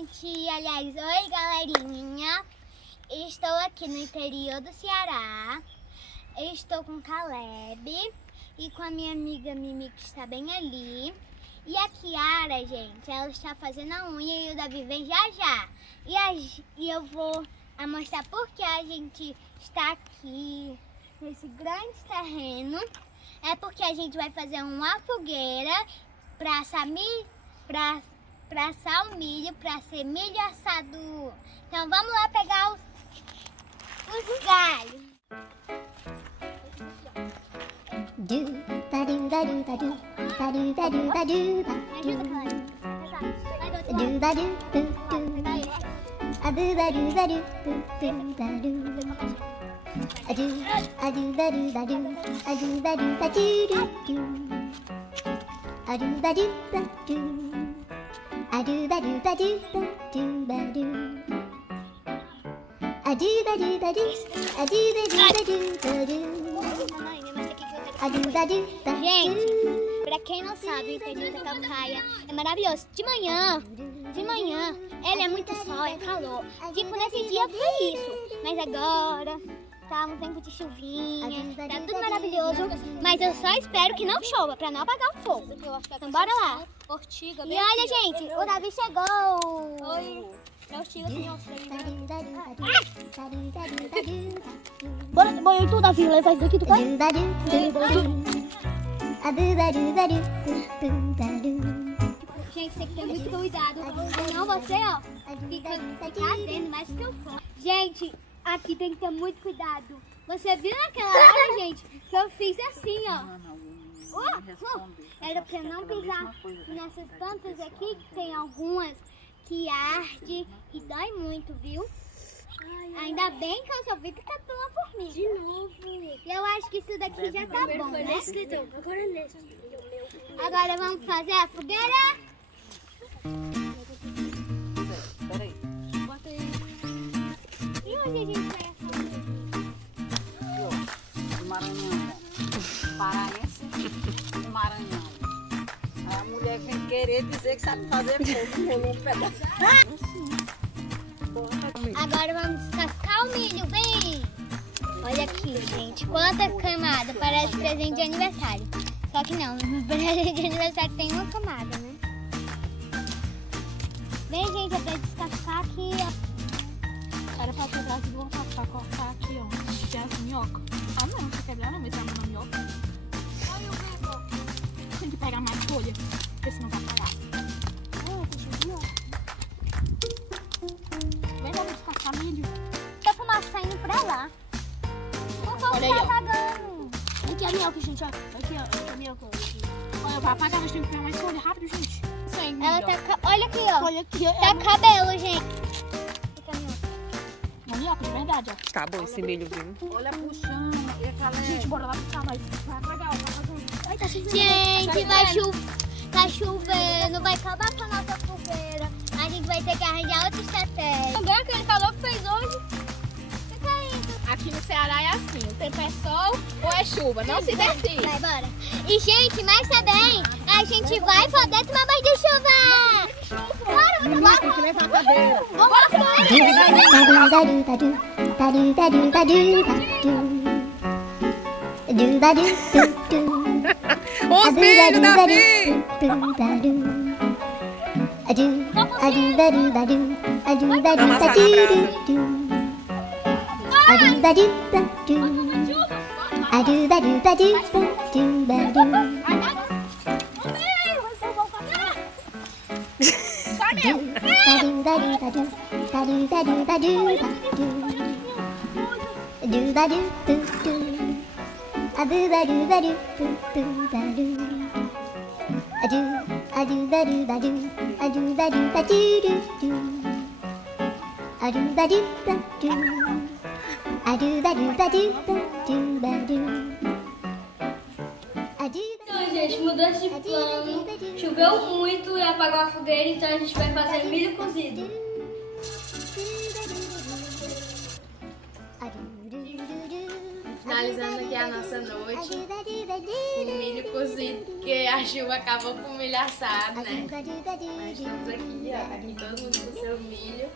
gente! Aliás, oi galerinha! Estou aqui no interior do Ceará. Eu estou com o Caleb e com a minha amiga Mimi, que está bem ali. E a Kiara, gente, ela está fazendo a unha e o Davi vem já já. E eu vou mostrar porque a gente está aqui nesse grande terreno. É porque a gente vai fazer uma fogueira para assar o milho, para ser milho assado. Então vamos lá pegar os galhos. Gente, pra quem não sabe, o interior da Calcaia é maravilhoso. De manhã, ele é muito sol, é calor. Tipo, nesse dia foi isso. Mas agora tá um tempo de chuvinha, tá tudo maravilhoso. Mas eu só espero que não chova, pra não apagar o fogo. Então bora lá. E olha, gente, o Davi chegou. Oi. Bora tudo, Davi, leva isso daqui, tu vai? Gente, tem que ter muito cuidado, senão você, ó, fica ardendo mais que eu for. Gente, aqui tem que ter muito cuidado. Você viu naquela hora, gente, que eu fiz assim, ó. Era pra não pisar nessas plantas aqui, que tem algumas que arde e dói muito, viu? Ainda bem que eu só vi que captou uma formiga. De novo. Eu acho que isso daqui já tá bom, né? Agora nesse. Agora vamos fazer a fogueira? Peraí. Bota aí. E onde a gente vai assar? O Maranhão. Paraense. O Maranhão. A mulher vem querer dizer que sabe fazer fogo. Rolou um pedaço. Agora vamos descascar o milho, vem! Olha aqui, gente, quanta camada, parece presente de aniversário. Só que não, presente de aniversário tem uma camada, né? Vem, gente, é pra descascar aqui, ó. Era pra quebrar de voltar pra cortar aqui, ó. Que é as minhocas. Ah, não, você quebrar não, mas é uma minhoca. Olha o vento. Tem que pegar mais folha, porque senão vai parar. Milho. Tá fumaça saindo pra lá. O fogo Olha aí, tá ó. apagando. Aqui é a minhoca, gente, ó. Aqui, ó. Aqui é a minhoca. Olha, vai apagar, nós temos que pegar mais folha rápido, gente. Sem Ela tá... Olha aqui, ó. Olha aqui, ó. Tá cabelo, gente. Uma minhoca, de verdade, ó. Tá bom esse milho, viu? Olha puxando. E aquela... Gente, bora lá puxar, mas vai apagar, ó. Tá apagando. Ai, tá chovendo. Gente, tá chovendo. Vai acabar com a nossa fogueira. A gente vai ter que arranjar outra estratégia. Também aquele calor que fez hoje. Fica isso. Aqui no Ceará é assim, o tempo é sol ou é chuva, não se decide. Vai, bora. E, gente, mas também a gente vai poder tomar banho de chuva. Bora, bora. Tem que levar a cadeira. Os milhos, Davi! Então, gente, mudança de plano. Choveu muito e apagou a fogueira, então a gente vai fazer milho cozido. Finalizando aqui a nossa noite com milho cozido, porque a chuva acabou com o milho assado, né? Mas estamos aqui, ó, aqui todo mundo com seu milho.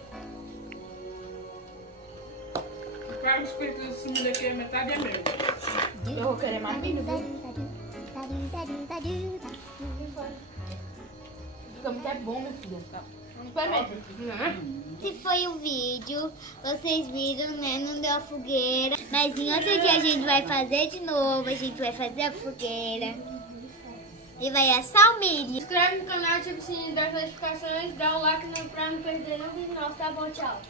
O Carlos precisa de cima daqui, a metade é meu. Eu vou querer mais milho, viu? Como que é bom, meu filho. Experimenta. Esse foi o vídeo. Vocês viram, né? Não deu a fogueira. Mas em outro dia a gente vai fazer de novo. A gente vai fazer a fogueira. E vai assar o milho. Se inscreve no canal, ativa o sininho das notificações, dá o like pra não perder nenhum vídeo nosso, tá bom? Tchau.